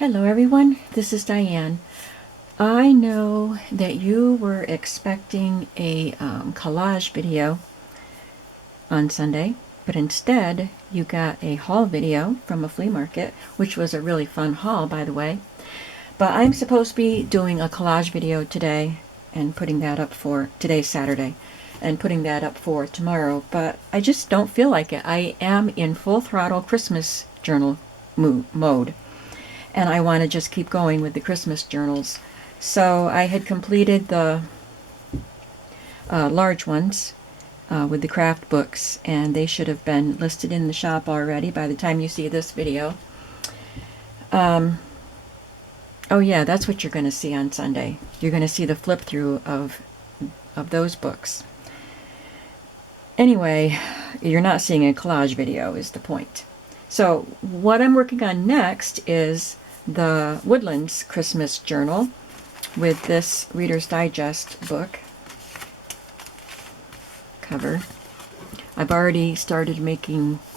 Hello everyone, this is Diane. I know that you were expecting a collage video on Sunday, but instead you got a haul video from a flea market, which was a really fun haul, by the way. But I'm supposed to be doing a collage video today and putting that up for today's Saturday and putting that up for tomorrow, but I just don't feel like it. I am in full throttle Christmas journal mode. And I want to just keep going with the Christmas journals. So I had completed the large ones with the craft books, and they should have been listed in the shop already by the time you see this video. Oh yeah, that's what you're going to see on Sunday. You're going to see the flip through of those books. Anyway, you're not seeing a collage video is the point. So what I'm working on next is the Woodlands Christmas Journal with this Reader's Digest book cover. I've already started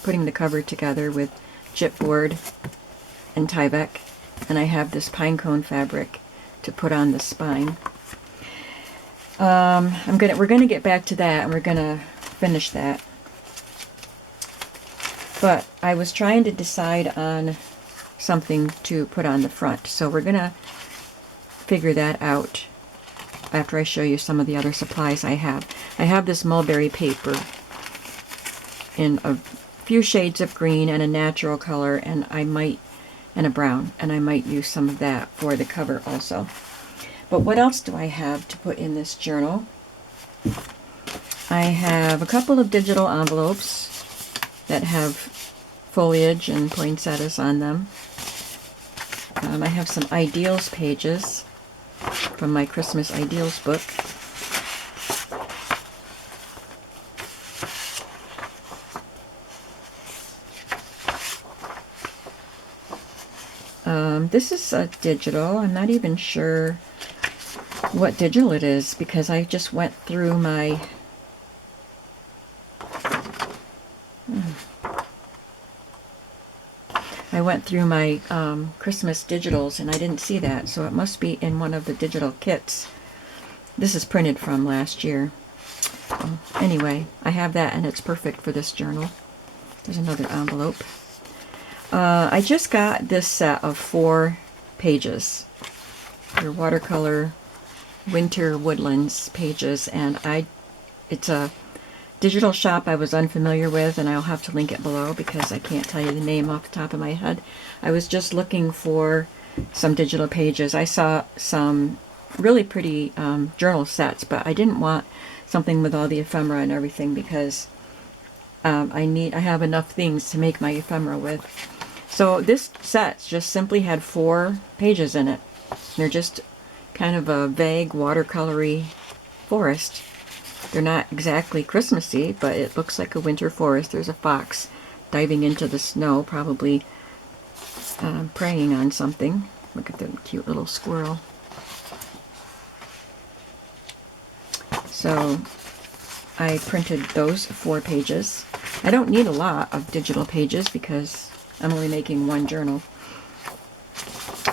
putting the cover together with chipboard and Tyvek, and I have this pine cone fabric to put on the spine. We're gonna get back to that, and we're gonna finish that. But I was trying to decide on something to put on the front, so we're gonna figure that out after I show you some of the other supplies I have. I have this mulberry paper in a few shades of green and a natural color, and a brown, and I might use some of that for the cover also. But what else do I have to put in this journal? I have a couple of digital envelopes that have foliage and poinsettias on them. I have some ideals pages from my Christmas ideals book. This is a digital. I'm not even sure what digital it is because I just went through my Christmas digitals and I didn't see that, so it must be in one of the digital kits. This is printed from last year. Anyway, I have that and it's perfect for this journal. There's another envelope. I just got this set of 4 pages. They're watercolor winter Woodlands pages, and it's a digital shop I was unfamiliar with, and I'll have to link it below because I can't tell you the name off the top of my head. I was just looking for some digital pages. I saw some really pretty journal sets, but I didn't want something with all the ephemera and everything because I have enough things to make my ephemera with. So this set just simply had 4 pages in it. They're just kind of a vague watercolory forest. They're not exactly Christmassy, but it looks like a winter forest. There's a fox diving into the snow, probably preying on something. Look at the cute little squirrel. So I printed those 4 pages. I don't need a lot of digital pages because I'm only making 1 journal.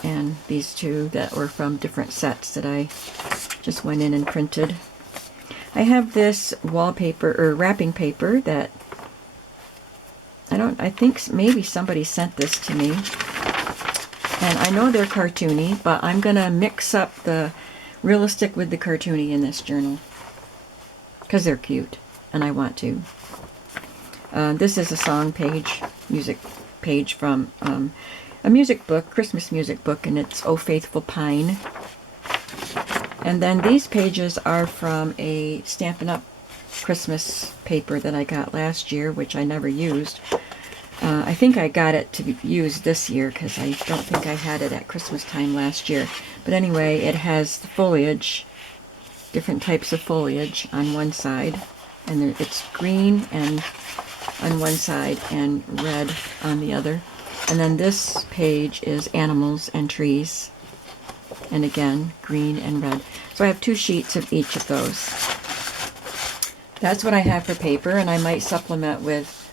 And these 2 that were from different sets that I just went in and printed. I have this wallpaper or wrapping paper that I think maybe somebody sent this to me. And I know they're cartoony, but I'm gonna mix up the realistic with the cartoony in this journal because they're cute and I want to. This is a song page, music page from a music book, Christmas music book, and it's "Oh Faithful Pine." And then these pages are from a Stampin' Up! Christmas paper that I got last year, which I never used. I think I got it to be used this year because I don't think I had it at Christmas time last year. But anyway, it has the foliage, different types of foliage on one side, and it's green and on one side and red on the other. And then this page is animals and trees, and again green and red. So I have 2 sheets of each of those. That's what I have for paper, and I might supplement with,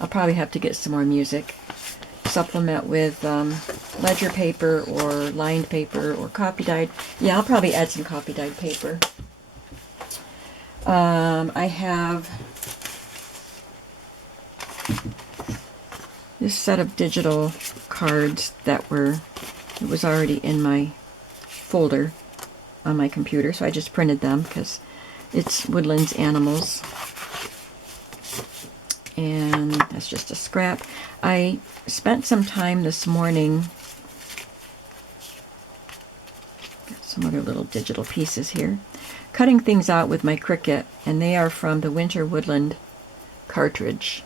I'll probably have to get some more music, supplement with ledger paper or lined paper or copy dyed. Yeah, I'll probably add some copy dyed paper. I have this set of digital cards that it was already in my folder on my computer, so I just printed them because it's Woodlands animals. And that's just a scrap. I spent some time this morning, got some other little digital pieces here, cutting things out with my Cricut, and they are from the Winter Woodland cartridge.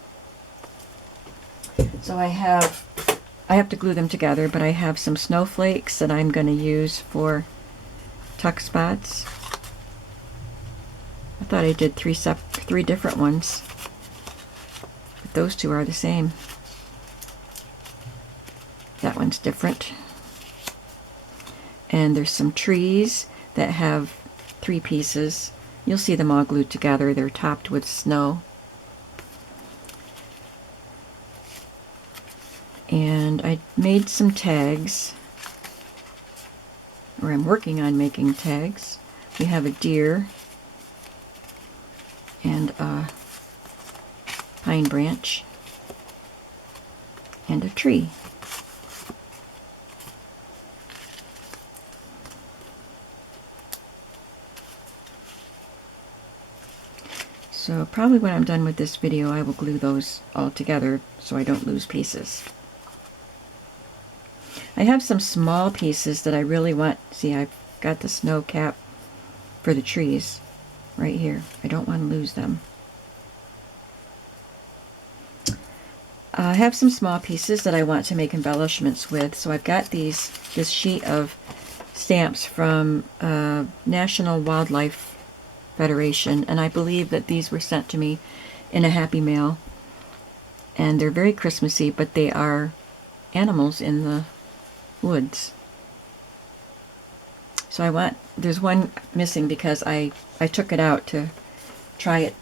So I have to glue them together, but I have some snowflakes that I'm going to use for tuck spots. I thought I did three different ones, but those two are the same. That one's different. And there's some trees that have 3 pieces. You'll see them all glued together. They're topped with snow. And I made some tags, or I'm working on making tags. We have a deer and a pine branch and a tree. So probably when I'm done with this video, I will glue those all together so I don't lose pieces. I have some small pieces that I really want. See, I've got the snow cap for the trees right here. I don't want to lose them. I have some small pieces that I want to make embellishments with. So I've got this sheet of stamps from National Wildlife Federation, and I believe that these were sent to me in a Happy Mail. And they're very Christmassy, but they are animals in the woods. So there's one missing because I took it out to try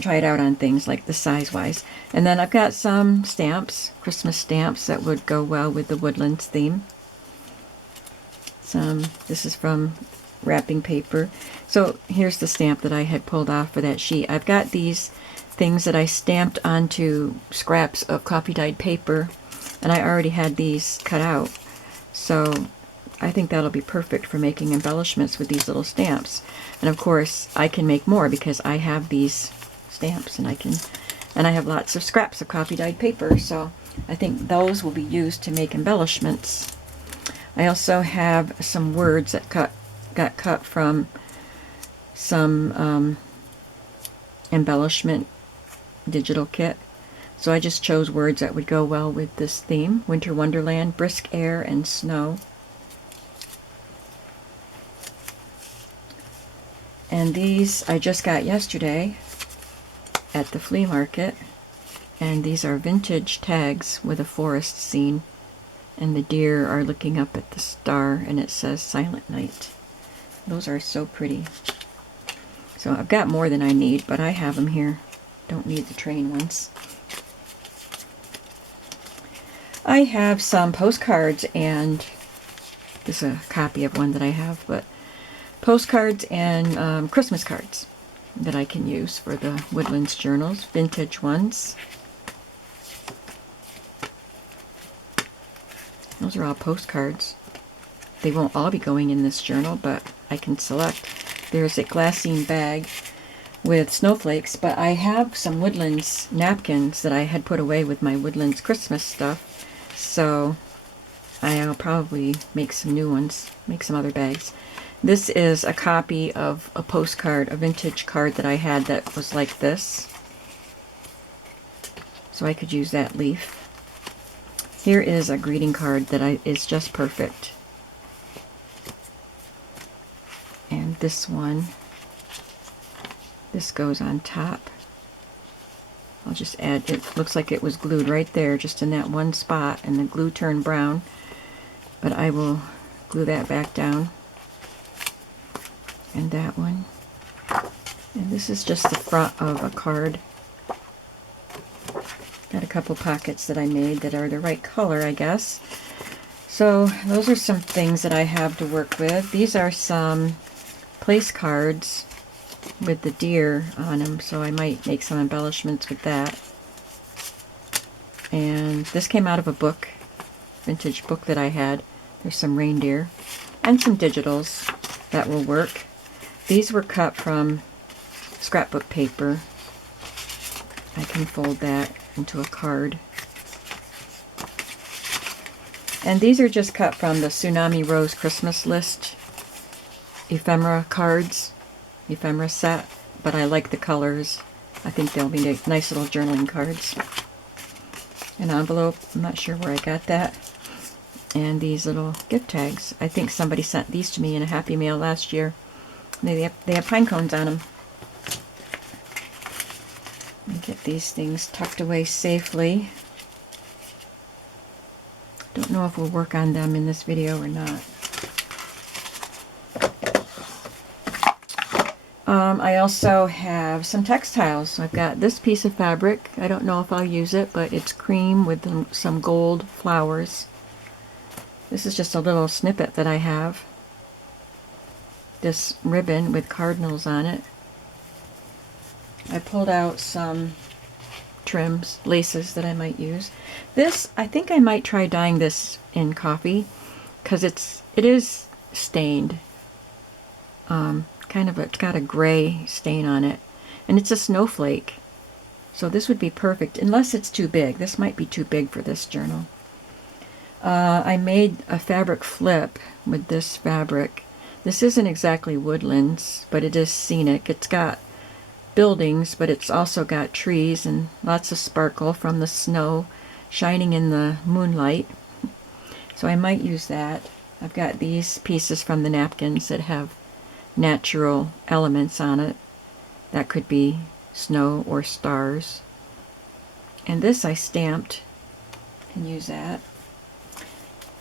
it out on things like the size-wise. And then I've got some stamps, Christmas stamps that would go well with the Woodlands theme. This is from wrapping paper. So here's the stamp that I had pulled off for that sheet. I've got these things that I stamped onto scraps of copy dyed paper, and I already had these cut out. So I think that'll be perfect for making embellishments with these little stamps. And of course, I can make more because I have these stamps, and I have lots of scraps of copy dyed paper. So I think those will be used to make embellishments. I also have some words that got cut from some embellishment digital kit. So I just chose words that would go well with this theme: Winter Wonderland, brisk air, and snow. And these I just got yesterday at the flea market. And these are vintage tags with a forest scene. And the deer are looking up at the star, and it says Silent Night. Those are so pretty. So I've got more than I need, but I have them here. Don't need the train ones. I have some postcards, and this is a copy of one that I have, but postcards and Christmas cards that I can use for the Woodlands journals, vintage ones. Those are all postcards. They won't all be going in this journal, but I can select. There's a glassine bag with snowflakes, but I have some Woodlands napkins that I had put away with my Woodlands Christmas stuff. So I'll probably make some new ones, make some other bags. This is a copy of a postcard, a vintage card that I had that was like this. So I could use that leaf. Here is a greeting card that is just perfect. And this one, this goes on top. I'll just add, it looks like it was glued right there, just in that one spot, and the glue turned brown. But I will glue that back down. And that one. And this is just the front of a card. Got a couple pockets that I made that are the right color, I guess. So those are some things that I have to work with. These are some place cards with the deer on them, so I might make some embellishments with that. And this came out of a book, vintage book that I had. There's some reindeer and some digitals that will work. These were cut from scrapbook paper. I can fold that into a card. And these are just cut from the Tsunami Rose Christmas List ephemera cards, ephemera set, but I like the colors. I think they'll be nice little journaling cards. An envelope, I'm not sure where I got that. And these little gift tags. I think somebody sent these to me in a Happy Mail last year. They have pine cones on them. Get these things tucked away safely. Don't know if we'll work on them in this video or not. I also have some textiles. So I've got this piece of fabric. I don't know if I'll use it, but it's cream with some gold flowers. This is just a little snippet that I have. This ribbon with cardinals on it. I pulled out some trims, laces that I might use. This, I think I might try dyeing this in coffee because it is stained. It's got a gray stain on it, and it's a snowflake. So this would be perfect, unless it's too big. This might be too big for this journal. I made a fabric flip with this fabric. This isn't exactly Woodlands, but it is scenic. It's got buildings, but it's also got trees and lots of sparkle from the snow shining in the moonlight. So I might use that. I've got these pieces from the napkins that have natural elements on it. That could be snow or stars. And this I stamped. Can use that.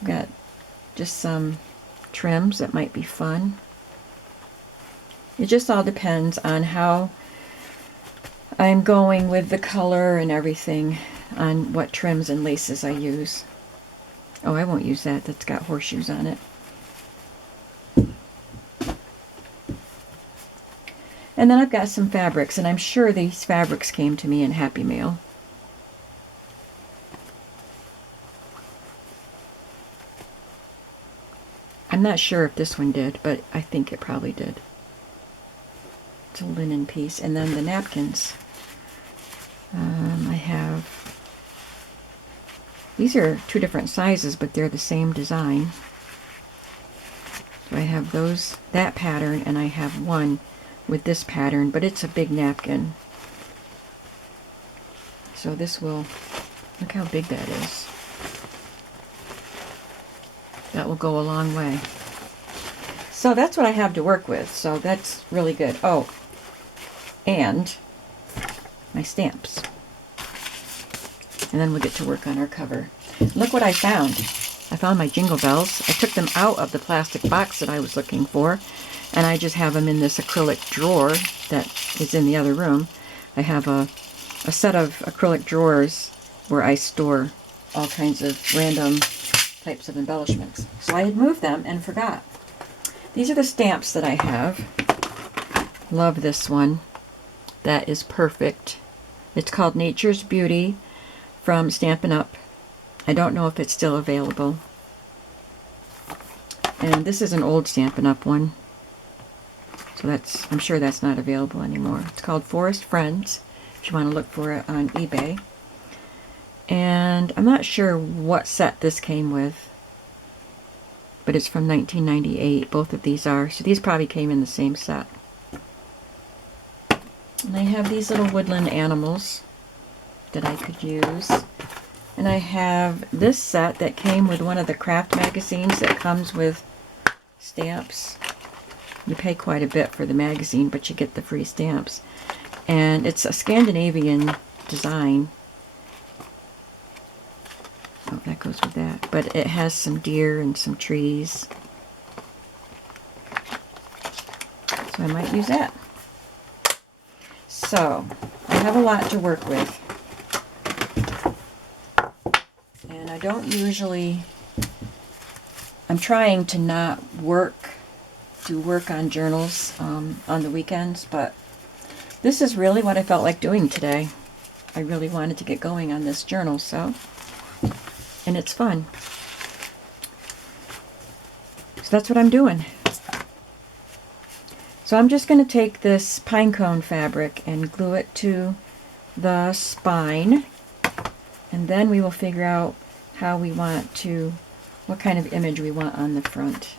I've got just some trims that might be fun. It just all depends on how I'm going with the color and everything, on what trims and laces I use. Oh, I won't use that. That's got horseshoes on it. And then I've got some fabrics, and I'm sure these fabrics came to me in Happy Mail. I'm not sure if this one did, but I think it probably did. It's a linen piece. And then the napkins. I have, these are two different sizes, but they're the same design. So I have that pattern, and I have one with this pattern, but it's a big napkin. So this will, look how big that is. That will go a long way. So that's what I have to work with. So that's really good. Oh, and my stamps. And then we'll get to work on our cover. Look what I found. I found my jingle bells. I took them out of the plastic box that I was looking for, and I just have them in this acrylic drawer that is in the other room. I have a set of acrylic drawers where I store all kinds of random types of embellishments. So I had moved them and forgot. These are the stamps that I have. Love this one. That is perfect. It's called Nature's Beauty from Stampin' Up. I don't know if it's still available. And this is an old Stampin' Up one. So I'm sure that's not available anymore. It's called Forest Friends, if you want to look for it on eBay. And I'm not sure what set this came with, but it's from 1998. Both of these are. So these probably came in the same set. And I have these little woodland animals that I could use. And I have this set that came with one of the craft magazines that comes with stamps. You pay quite a bit for the magazine, but you get the free stamps. And it's a Scandinavian design. Oh, that goes with that. But it has some deer and some trees. So I might use that. So, I have a lot to work with. And I don't usually I'm trying to not do work on journals on the weekends, but this is really what I felt like doing today. I really wanted to get going on this journal, and it's fun. So that's what I'm doing. So I'm just going to take this pine cone fabric and glue it to the spine, and then we will figure out how we want to, what kind of image we want on the front.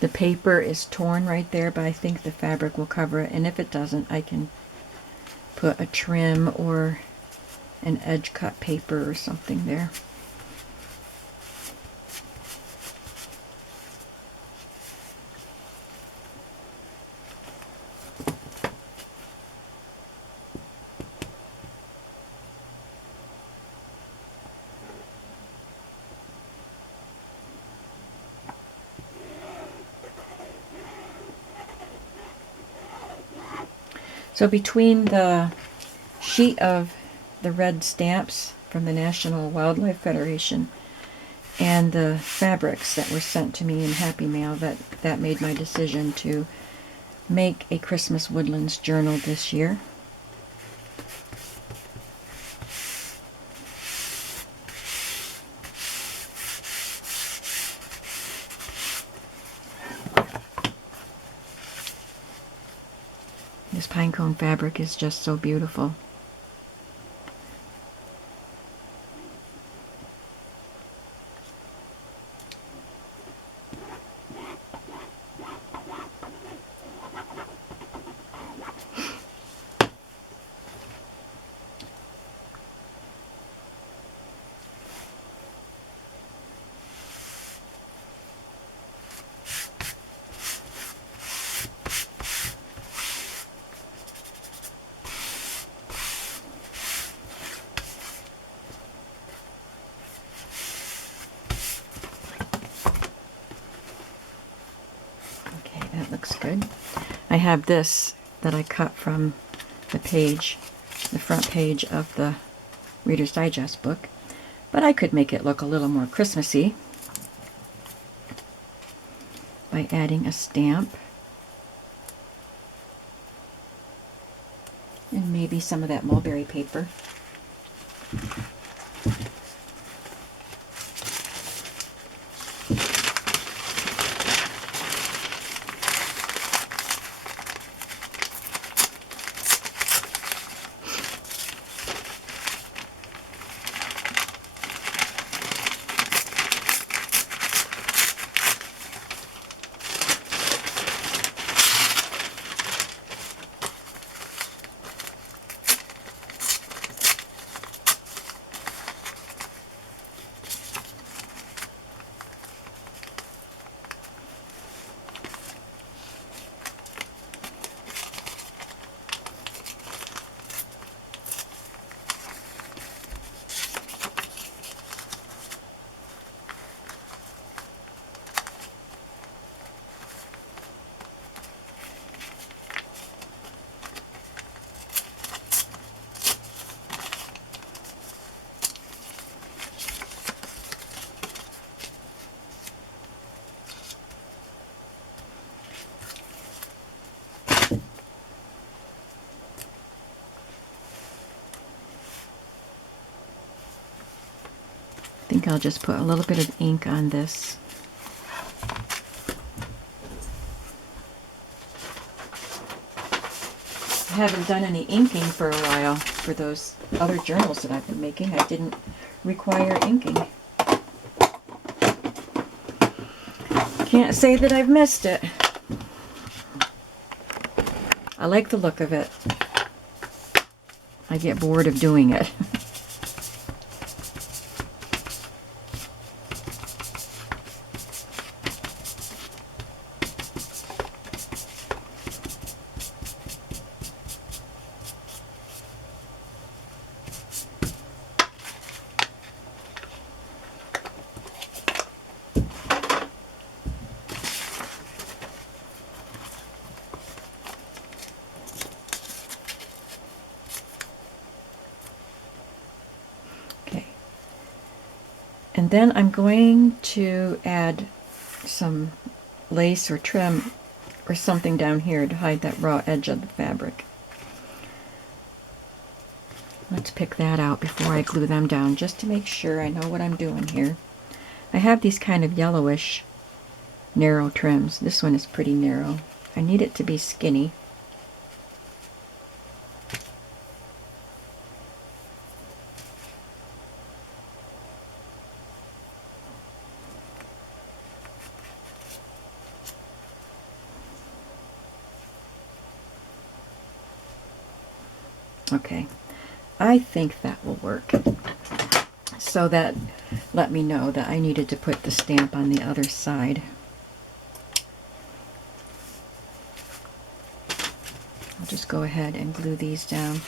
The paper is torn right there, but I think the fabric will cover it, and if it doesn't, I can put a trim or an edge cut paper or something there. So between the sheet of the red stamps from the National Wildlife Federation and the fabrics that were sent to me in Happy Mail, that made my decision to make a Christmas Woodlands journal this year. This pinecone fabric is just so beautiful. That looks good. I have this that I cut from the front page of the Reader's Digest book, but I could make it look a little more Christmassy by adding a stamp and maybe some of that mulberry paper. I think I'll just put a little bit of ink on this. I haven't done any inking for a while for those other journals that I've been making. I didn't require inking. Can't say that I've missed it. I like the look of it. I get bored of doing it. Then I'm going to add some lace or trim or something down here to hide that raw edge of the fabric. Let's pick that out before I glue them down, just to make sure I know what I'm doing here. I have these kind of yellowish narrow trims. This one is pretty narrow. I need it to be skinny. Okay, I think that will work. So that let me know that I needed to put the stamp on the other side. I'll just go ahead and glue these down.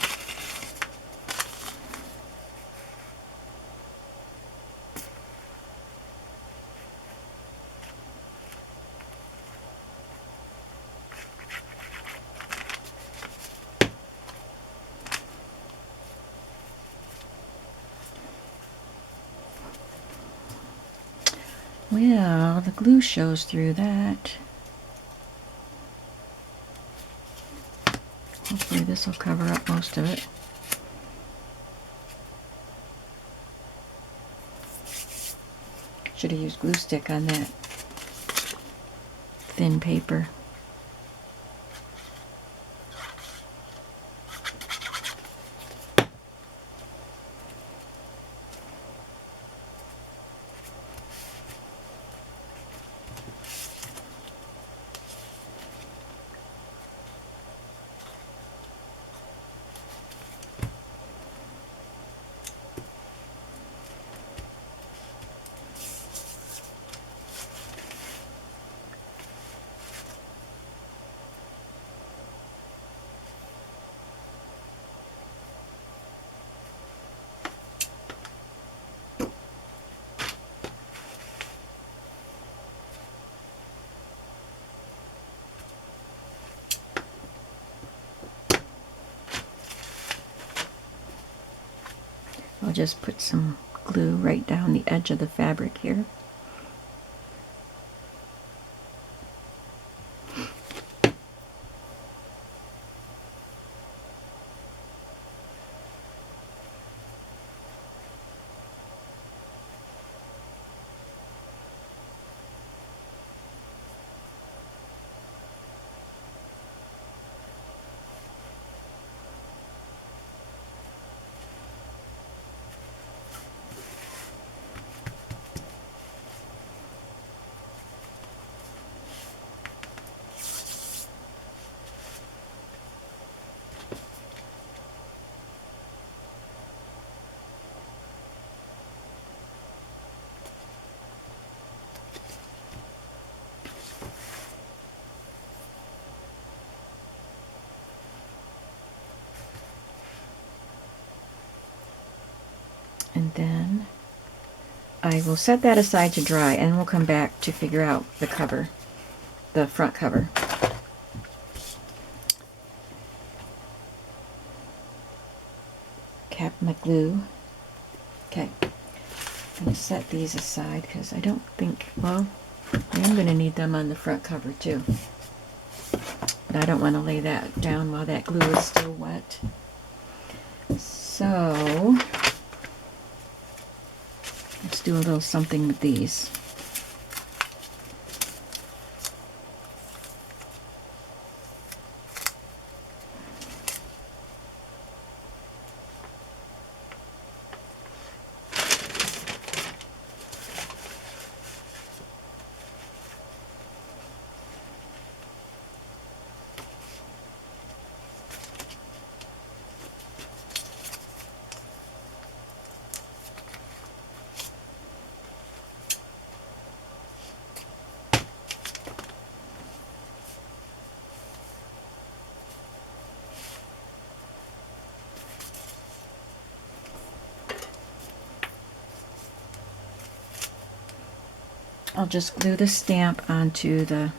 Well, the glue shows through that. Hopefully this will cover up most of it. Should have used glue stick on that thin paper. I'll just put some glue right down the edge of the fabric here. And then I will set that aside to dry, and we'll come back to figure out the cover, the front cover. Cap my glue. Okay, I'm going to set these aside because I don't think, well, I am going to need them on the front cover too. But I don't want to lay that down while that glue is still wet. So let's do a little something with these. I'll just glue the stamp onto the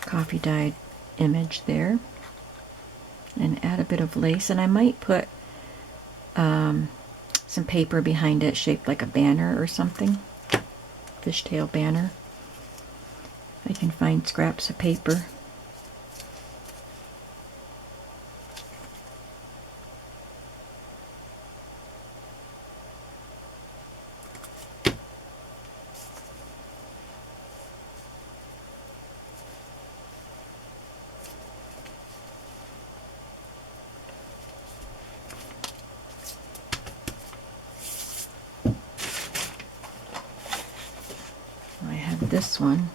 coffee dyed image there and add a bit of lace, and I might put some some paper behind it shaped like a banner or something. Fishtail banner. I can find scraps of paper. I have this one.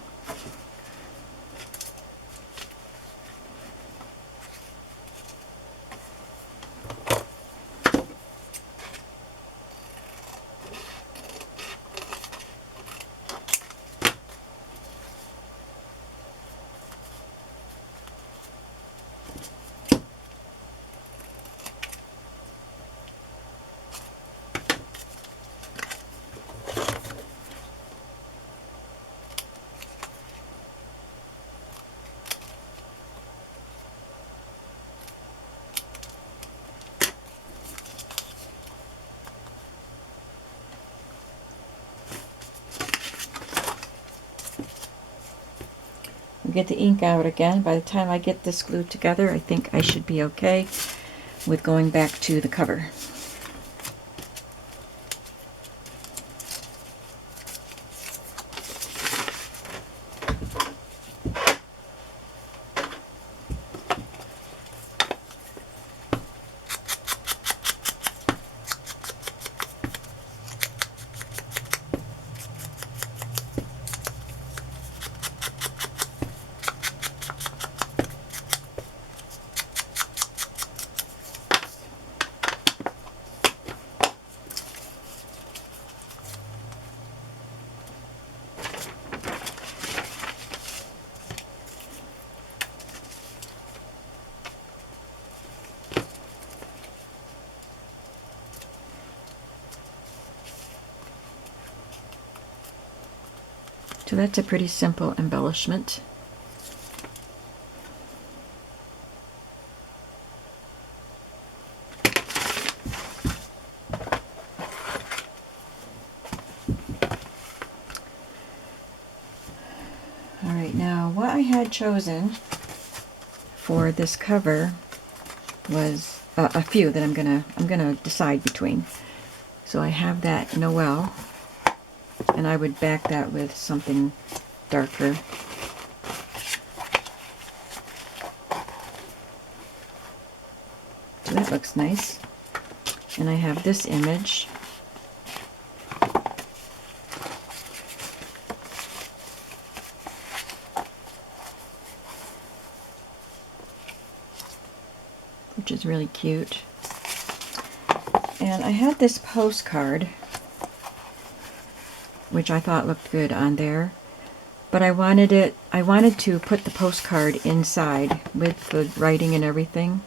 Get the ink out again. By the time I get this glued together, I think I should be okay with going back to the cover. So that's a pretty simple embellishment. All right, now what I had chosen for this cover was a few that I'm gonna decide between. So I have that Noel, and I would back that with something darker. So that looks nice. And I have this image. Which is really cute. And I had this postcard, which I thought looked good on there, but I wanted to put the postcard inside with the writing and everything.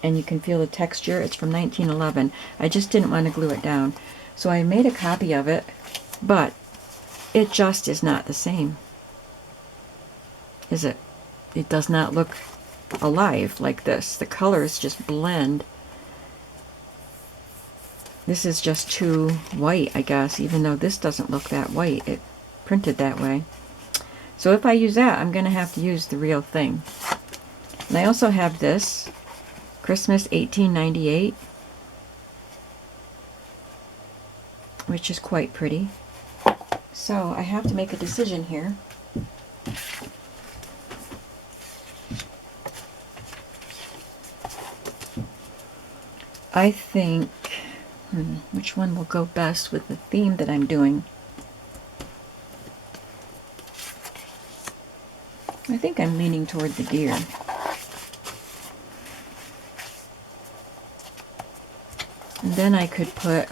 And you can feel the texture. It's from 1911. I just didn't want to glue it down. So I made a copy of it, but it just is not the same. Is it? It does not look alive like this. The colors just blend. This is just too white, I guess, even though this doesn't look that white. It printed that way. So if I use that, I'm going to have to use the real thing. And I also have this, Christmas 1898, which is quite pretty. So I have to make a decision here. I think, which one will go best with the theme that I'm doing? I think I'm leaning toward the deer. And then I could put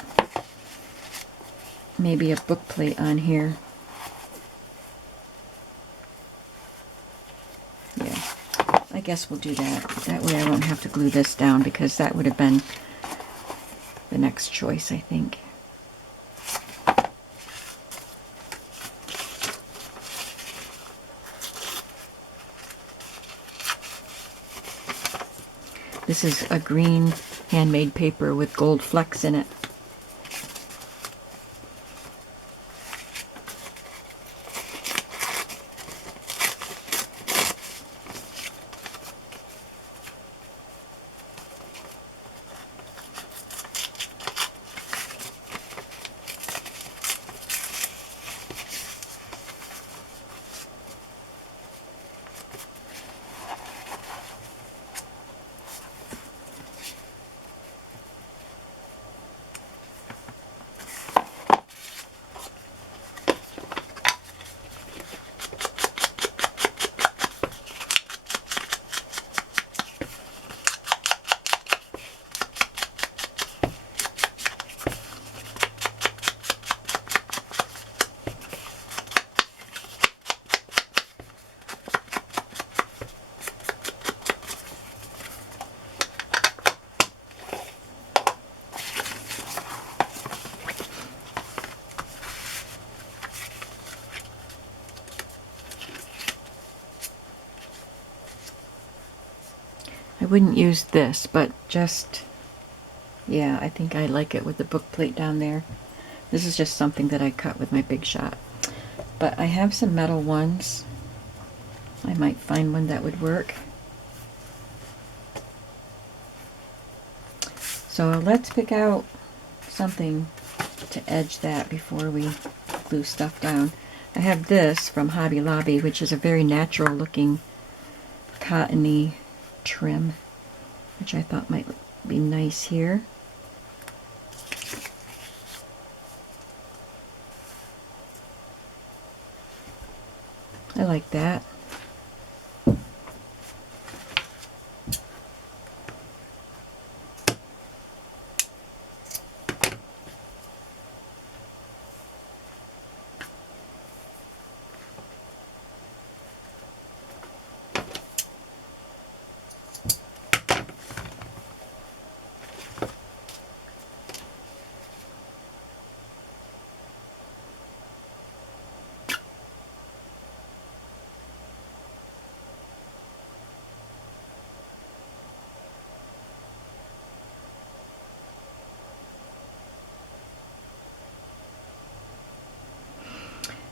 maybe a book plate on here. Yeah, I guess we'll do that. That way I won't have to glue this down, because that would have been the next choice, I think. This is a green handmade paper with gold flecks in it. I wouldn't use this, but just, yeah, I think I like it with the book plate down there. This is just something that I cut with my Big Shot. But I have some metal ones. I might find one that would work. So let's pick out something to edge that before we glue stuff down. I have this from Hobby Lobby, which is a very natural looking cottony trim, which I thought might be nice here. I like that.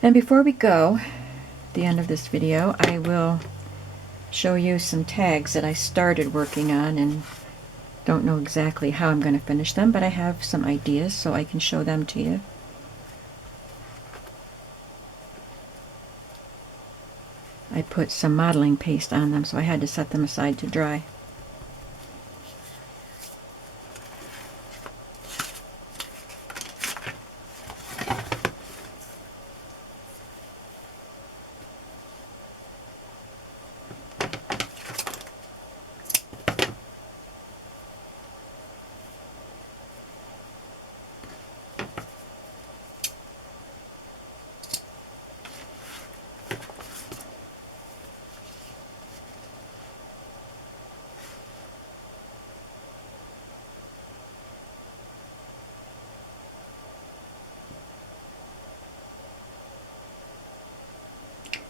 And before we go, at the end of this video, I will show you some tags that I started working on and don't know exactly how I'm going to finish them, but I have some ideas so I can show them to you. I put some modeling paste on them, so I had to set them aside to dry.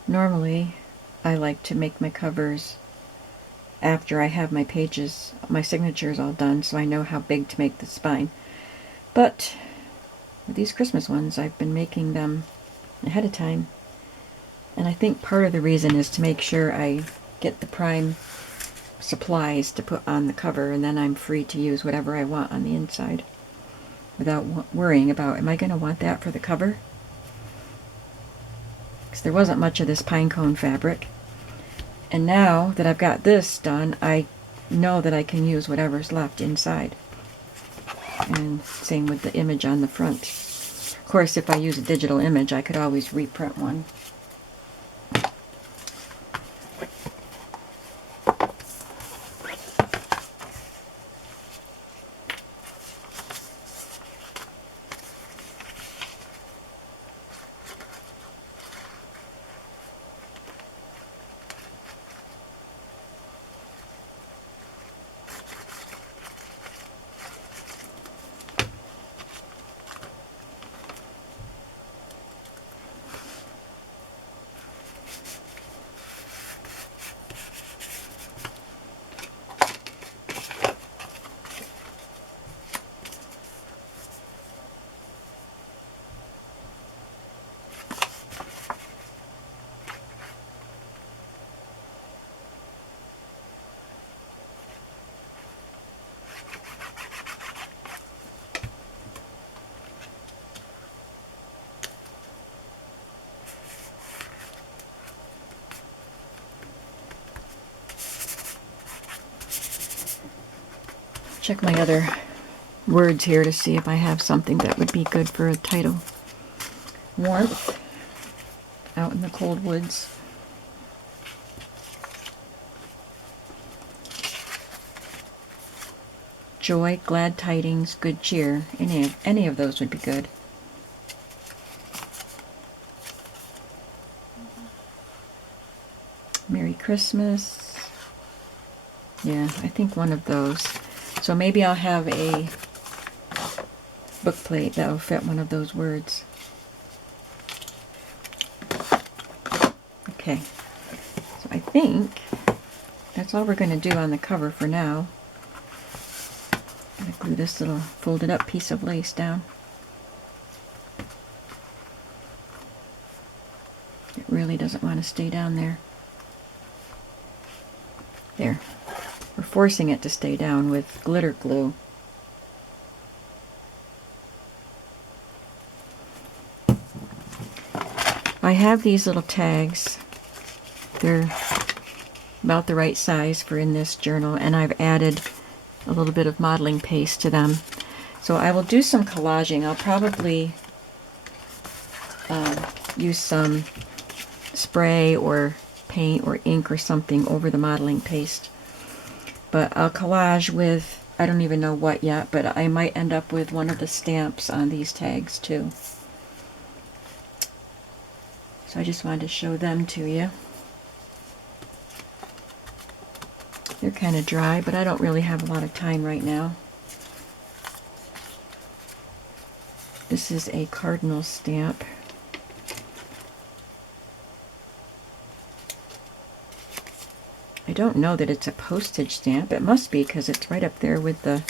Normally, I like to make my covers after I have my pages, my signatures all done, so I know how big to make the spine. But with these Christmas ones, I've been making them ahead of time. And I think part of the reason is to make sure I get the prime supplies to put on the cover, and then I'm free to use whatever I want on the inside without worrying about, am I going to want that for the cover? Because there wasn't much of this pine cone fabric. And now that I've got this done, I know that I can use whatever's left inside. And same with the image on the front. Of course, if I use a digital image, I could always reprint one. check my other words here to see if I have something that would be good for a title. Warmth, out in the cold woods. Joy, glad tidings, good cheer. Any of those would be good. Merry Christmas. Yeah, I think one of those. So maybe I'll have a book plate that will fit one of those words. Okay, so I think that's all we're going to do on the cover for now. I'm going to glue this little folded up piece of lace down. It really doesn't want to stay down there. There. We're forcing it to stay down with glitter glue. I have these little tags. They're about the right size for in this journal, and I've added a little bit of modeling paste to them. So I will do some collaging. I'll probably use some spray or paint or ink or something over the modeling paste. But I'll collage with, I don't even know what yet, but I might end up with one of the stamps on these tags too. So I just wanted to show them to you. They're kind of dry, but I don't really have a lot of time right now. This is a cardinal stamp. I don't know that it's a postage stamp. It must be because it's right up there with the...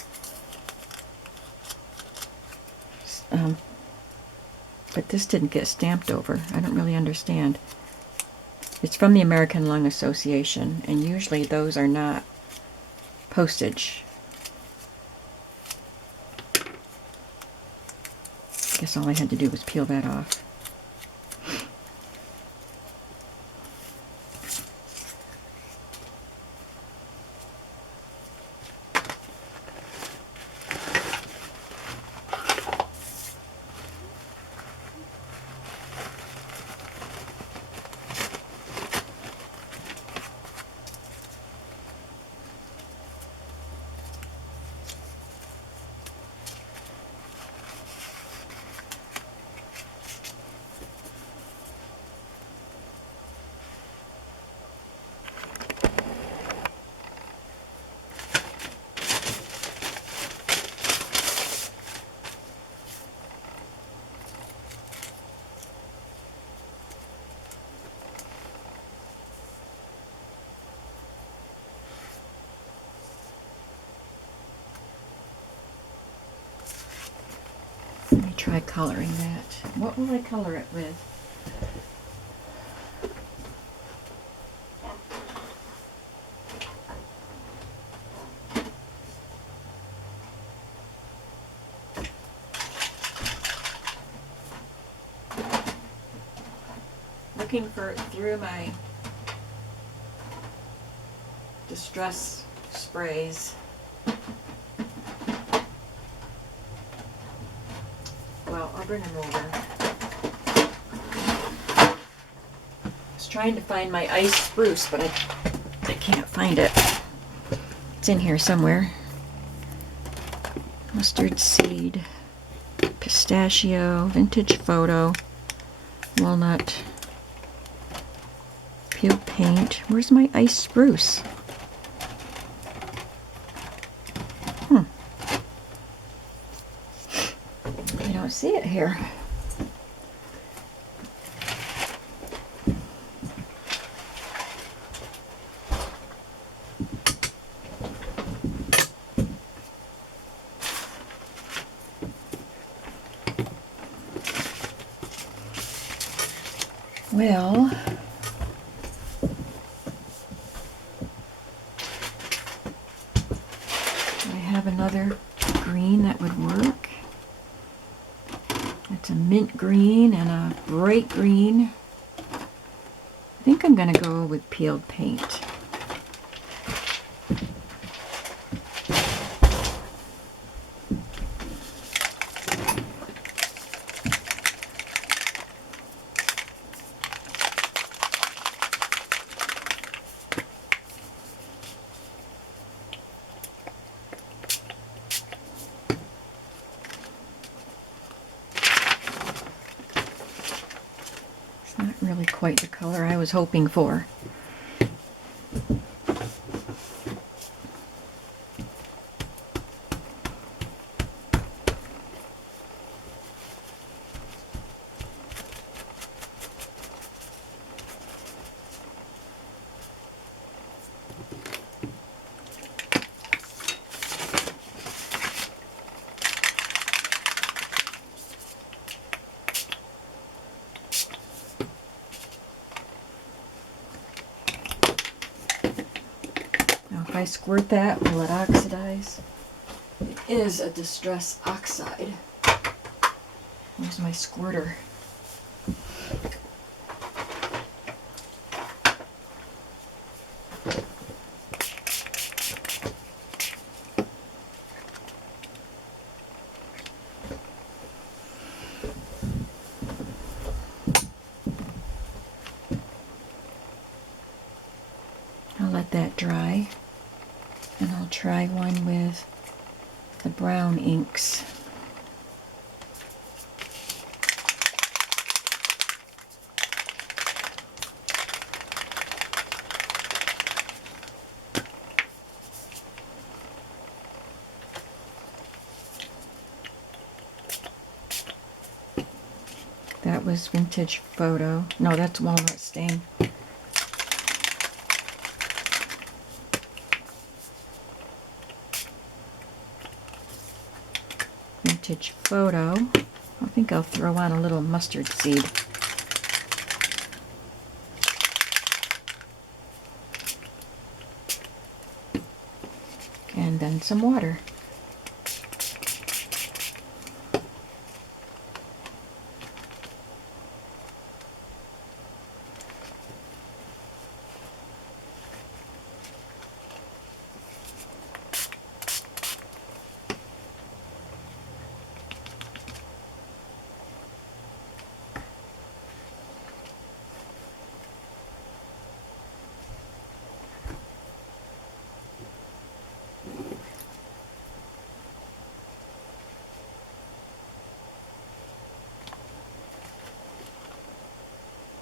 but this didn't get stamped over. I don't really understand. It's from the American Lung Association, and usually those are not postage. I guess all I had to do was peel that off. Let me try coloring that. What will I color it with? Looking through my distress sprays. Well, I'll bring them over. I was trying to find my ice spruce, but I can't find it. It's in here somewhere. Mustard seed, pistachio, vintage photo, walnut, peeled paint. Where's my ice spruce? I don't see it here. Well, I have another green that would work. It's a mint green and a bright green. I think I'm going to go with peeled paint. really quite the color I was hoping for. If I squirt that, will it oxidize? It is a distress oxide. Where's my squirter? I'll let that dry. And I'll try one with the brown inks. That was Vintage Photo. No, that's Walnut Stain. Vintage Photo. I think I'll throw on a little mustard seed. And then some water.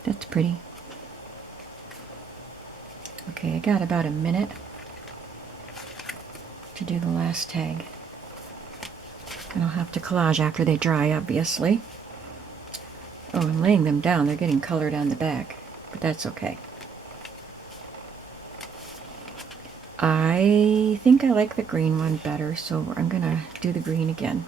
That's pretty. Okay, I got about a minute to do the last tag. And I'll have to collage after they dry, obviously. Oh, I'm laying them down. They're getting colored on the back, but that's okay. I think I like the green one better, so I'm gonna do the green again.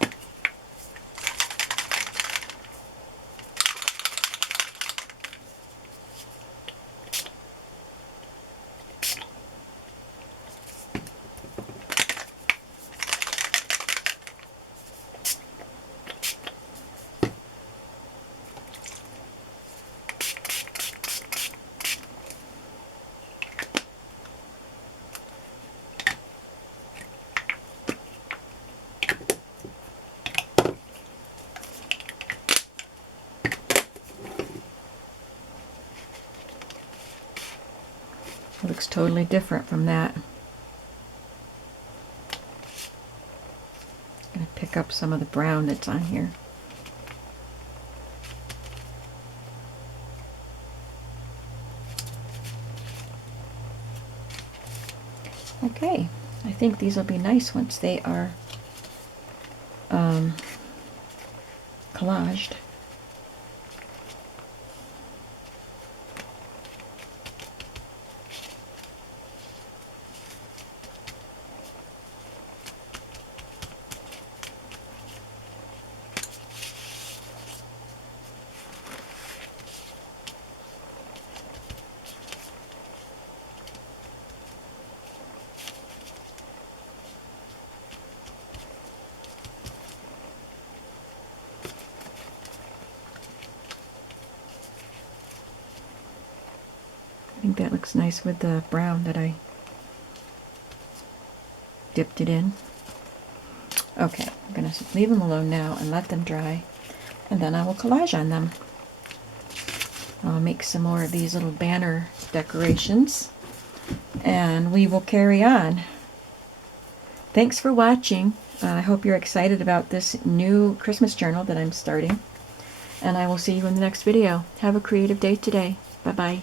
It looks totally different from that. I'm going to pick up some of the brown that's on here. Okay, I think these will be nice once they are collaged. I think that looks nice with the brown that I dipped it in. Okay, I'm going to leave them alone now and let them dry, and then I will collage on them. I'll make some more of these little banner decorations, and we will carry on. Thanks for watching. I hope you're excited about this new Christmas journal that I'm starting. and I will see you in the next video. Have a creative day today. Bye-bye.